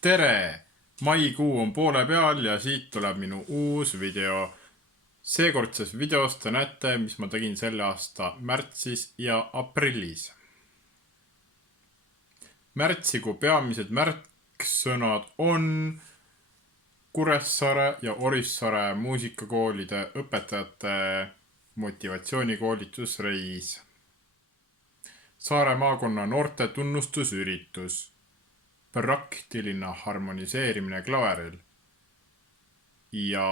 tere! Maikuu on poole peal ja siit tuleb minu uus video. Seekordses videos te näete, mis ma tegin selle aasta märtsis ja aprillis. Märtsikuu peamised märksõnad on Kuressaare ja Orissaare muusikakoolide õpetajate motivatsioonikoolitusreis. Saare maakonna noorte tunnustusüritus. Praktiline harmoniseerimine klaveril ja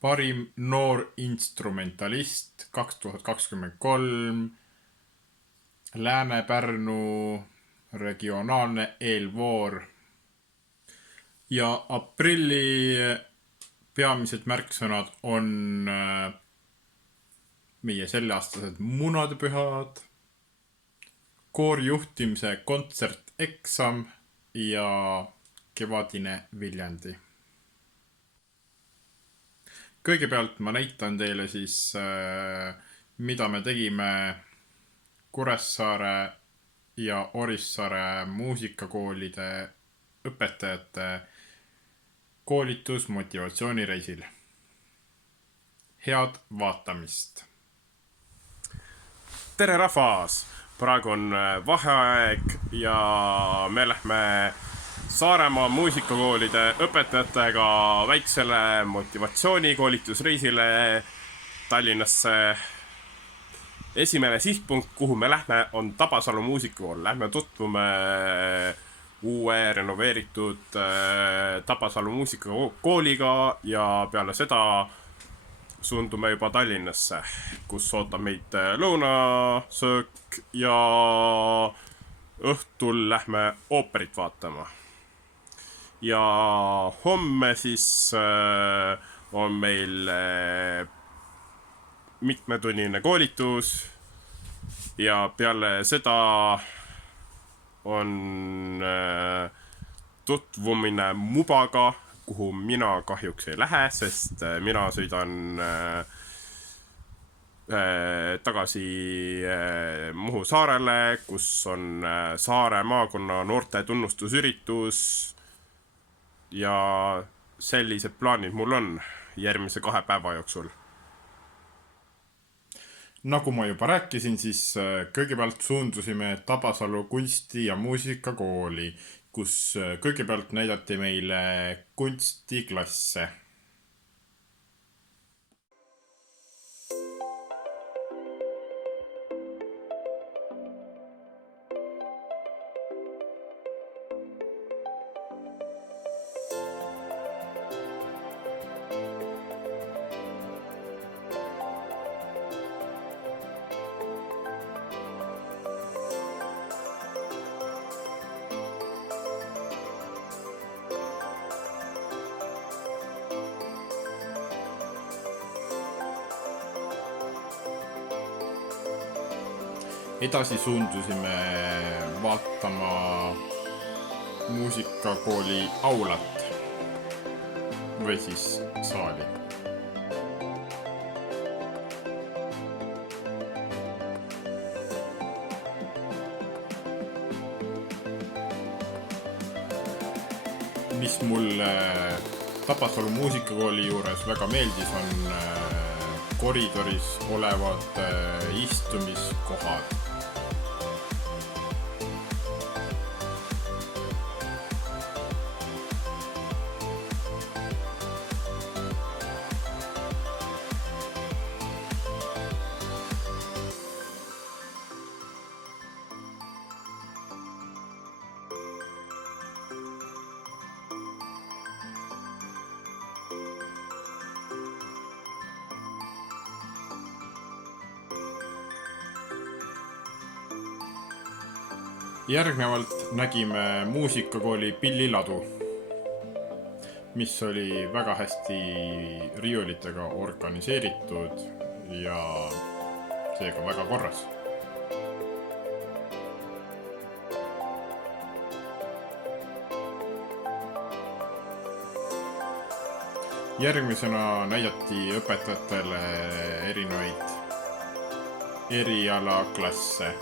parim noor instrumentalist 2023 Lääne-Pärnu regionaalne eelvoor ja aprilli peamised märksõnad on meie selleaastased munadepühad, koorijuhtimise kontserteksam ja kevadine Viljandi. Kõigepealt ma näitan teile siis, mida me tegime Kuressaare ja Orissaare muusikakoolide õpetajate koolitusmotivatsioonireisil. Head vaatamist! Tere rahvas! Praegu on vaheaeg ja me lähme Saaremaa muusikakoolide õpetajatega väiksele motivatsioonikoolitusreisile Tallinnasse. Esimene sihtpunkt, kuhu me lähme, on Tabasalu muusikakool. Lähme tutvume uue renoveeritud Tabasalu muusikakooliga ja peale seda suundume juba Tallinnasse, kus ootab meid lõunasöök ja õhtul lähme ooperit vaatama. Ja homme siis on meil mitmetunnine koolitus ja peale seda on tutvumine Mubaga, kuhu mina kahjuks ei lähe, sest mina sõidan tagasi Muhu saarele, kus on Saare maakonna noorte tunnustusüritus ja sellised plaanid mul on järgmise 2 päeva jooksul. Nagu ma juba rääkisin, siis kõigepealt suundusime Tabasalu kunsti- ja muusikakooli, kus kõigepealt näidati meile kunstiklasse. Edasi suundusime vaatama muusikakooli aulat või siis saali. Mis mulle Tabasalu muusikakooli juures väga meeldis, on koridoris olevad istumiskohad. Järgnevalt nägime muusikakooli pilliladu, mis oli väga hästi riiulitega organiseeritud ja seega väga korras. Järgmisena näidati õpetajatele erinevaid erialaklasse.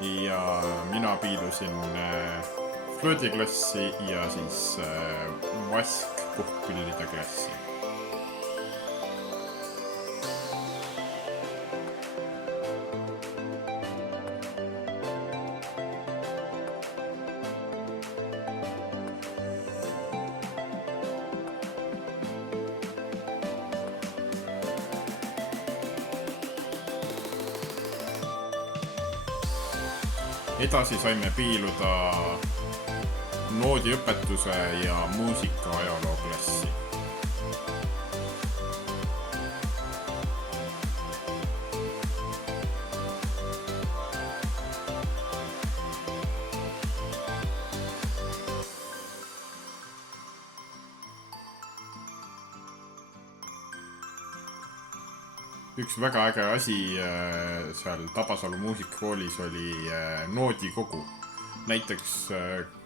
Ja mina piilusin flöödiklassi ja siis vask puhkpillide klassi. Edasi saime piiluda noodiõpetuse ja muusika ajaloo klassi. Üks väga äge asi seal Tabasalu muusikakoolis oli noodikogu. Näiteks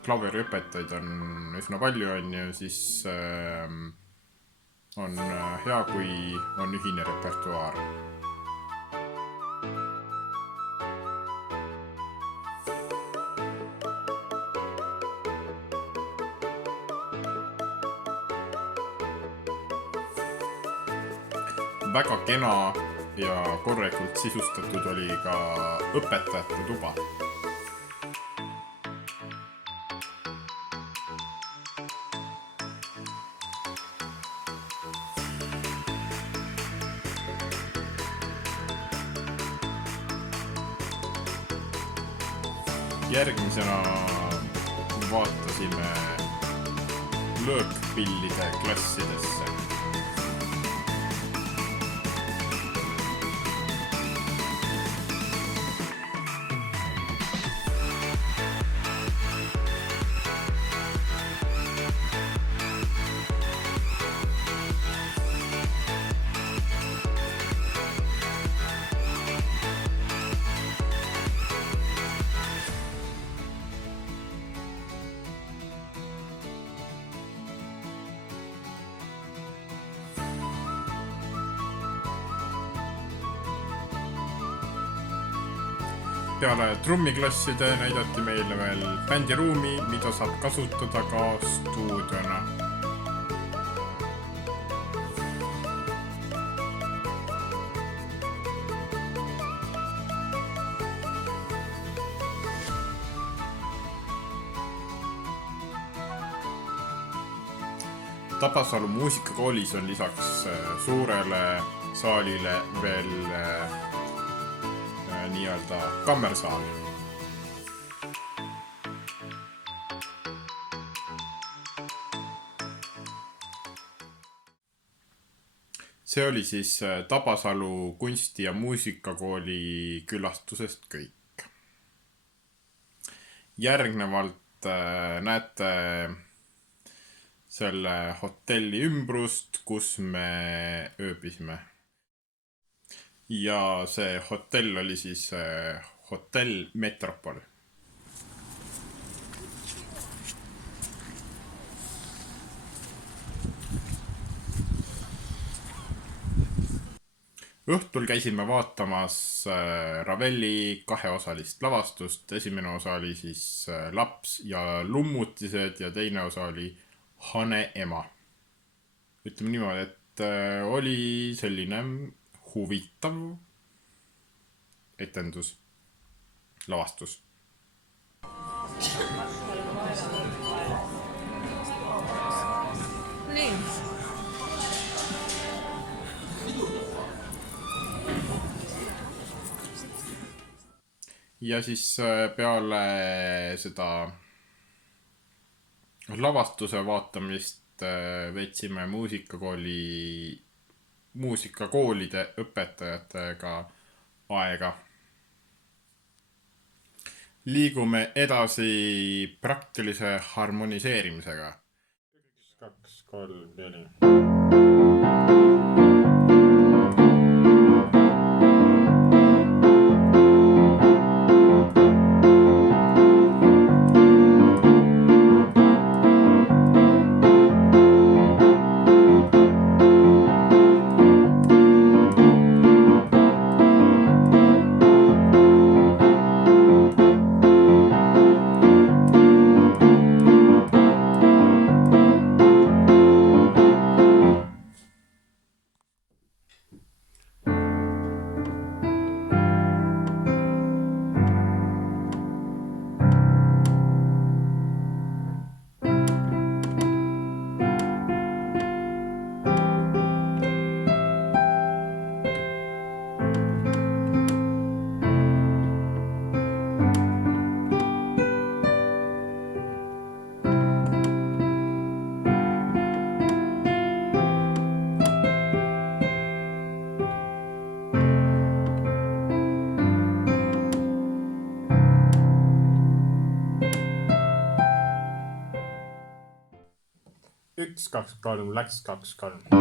klaveriõpetajaid on üsna palju, siis on hea, kui on ühine repertuaar. Väga kena ja korrekult sisustatud oli ka õpetajate tuba. Järgmisena vaatasime löökpillide klassidesse. Peale trummiklasside näidati meile veel bändiruumi, mida saab kasutada ka stuudiona. Tabasalu muusikakoolis on lisaks suurele saalile veel nii-öelda kammersaal. See oli siis Tabasalu kunsti- ja muusikakooli külastusest kõik. Järgnevalt näete selle hotelli ümbrust, kus me ööbisime. Ja see hotell oli siis hotell Metropol. Õhtul käisime vaatamas Ravelli kaheosalist lavastust. Esimene osa oli siis Laps ja lummutised ja teine osa oli Hane ema. Ütleme niimoodi, et oli selline huvitav etendus, lavastus. Nii. Ja siis peale seda lavastuse vaatamist veetsime muusikakoolide õpetajatega aega. Liigume edasi praktilise harmoniseerimisega. 1, 2, 3, 4. 2-3 läks 2-3.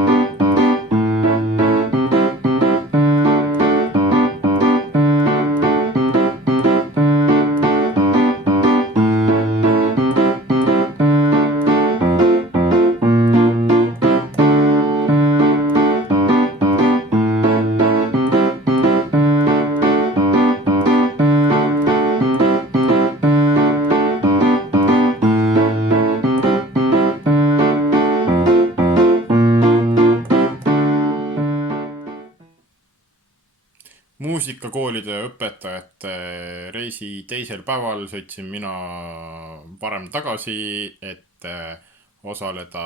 Muusikakoolide õpetajate reisi teisel päeval sõitsin mina varem tagasi, et osaleda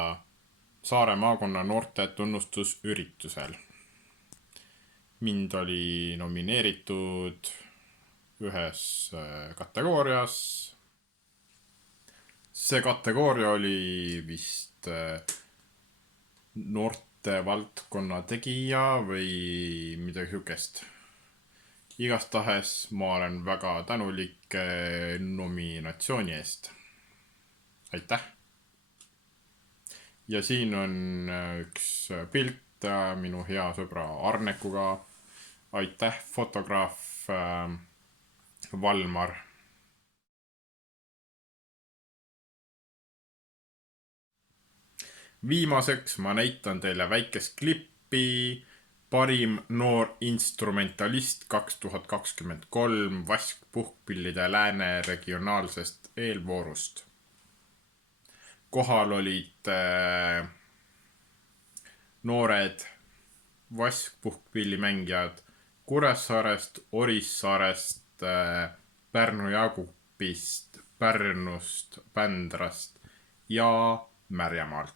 Saare maakonna noorte tunnustusüritusel. Mind oli nomineeritud ühes kategoorias. See kategooria oli vist noorte valdkonna tegija või midagi sihukest. Igastahes ma olen väga tänulik nominatsiooni eest. Aitäh! Ja siin on üks pilt minu hea sõbra Arnekuga. Aitäh, fotograaf Valmar! Viimaseks ma näitan teile väikest klippi parim noor instrumentalist 2023 Vaskpuhkpillide Lääne regionaalsest eelvoorust. Kohal olid noored Vaskpuhkpillimängijad Kuressaarest, Orissaarest, Pärnu-Jaagupist, Pärnust, Pändrast ja Märjamaalt.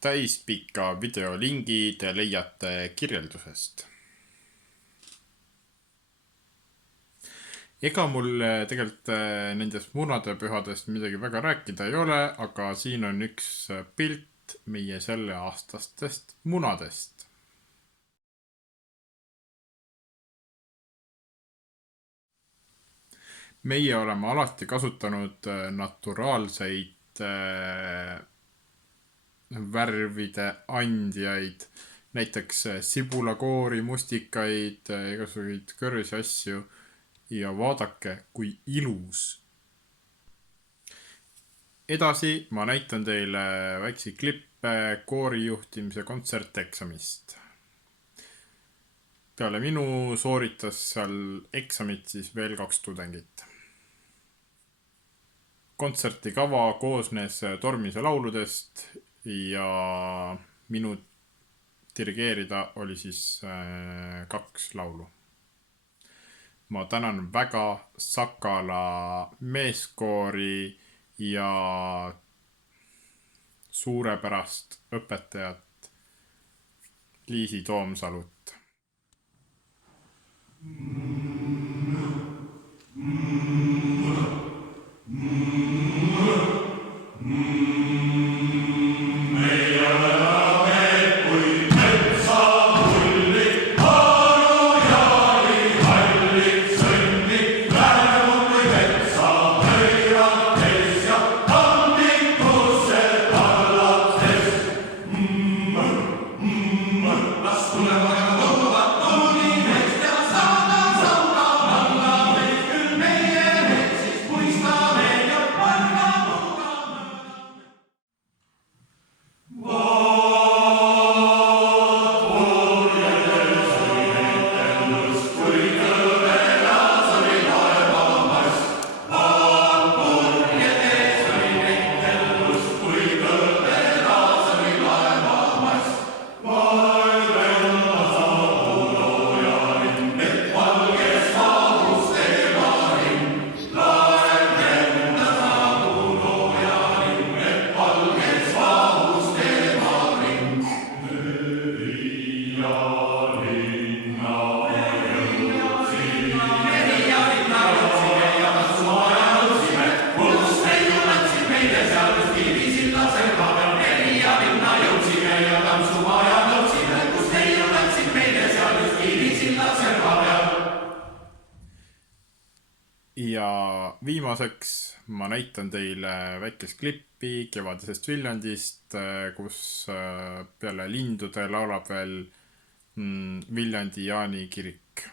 Täispika videolingi te leiate kirjeldusest. Ega mul tegelikult nendest munadepühadest midagi väga rääkida ei ole, aga siin on üks pilt meie selle aastastest munadest. Meie oleme alati kasutanud naturaalseid värvide andjaid, näiteks sibulakoori, mustikaid, igasuguseid kõrvisi asju ja vaadake, kui ilus edasi ma näitan teile väikse klippe koorijuhtimise kontserteksamist. Peale minu sooritas seal eksamit siis veel 2 tudengit. Kontsertikava koosnes Tormise lauludest ja minu dirigeerida oli siis 2 laulu. Ma tänan väga Sakala meeskoori ja suurepärast õpetajat Liisi Toomsalut. Ja viimaseks ma näitan teile väikest klippi kevadisest Viljandist, kus peale lindude laulab veel Viljandi Jaani kirik.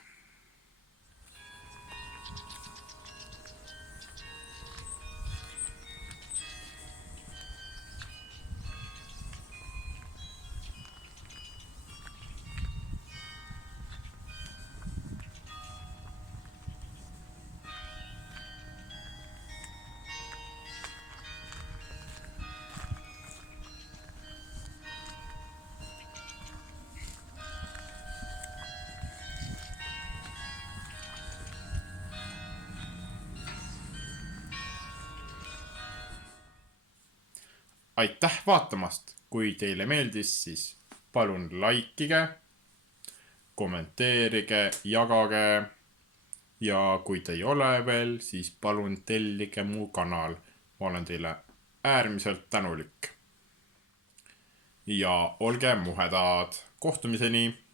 Aitäh vaatamast! Kui teile meeldis, siis palun laikige, kommenteerige, jagage ja kui te ei ole veel, siis palun tellige mu kanal. Ma olen teile äärmiselt tänulik. Ja olge muhedad! Kohtumiseni!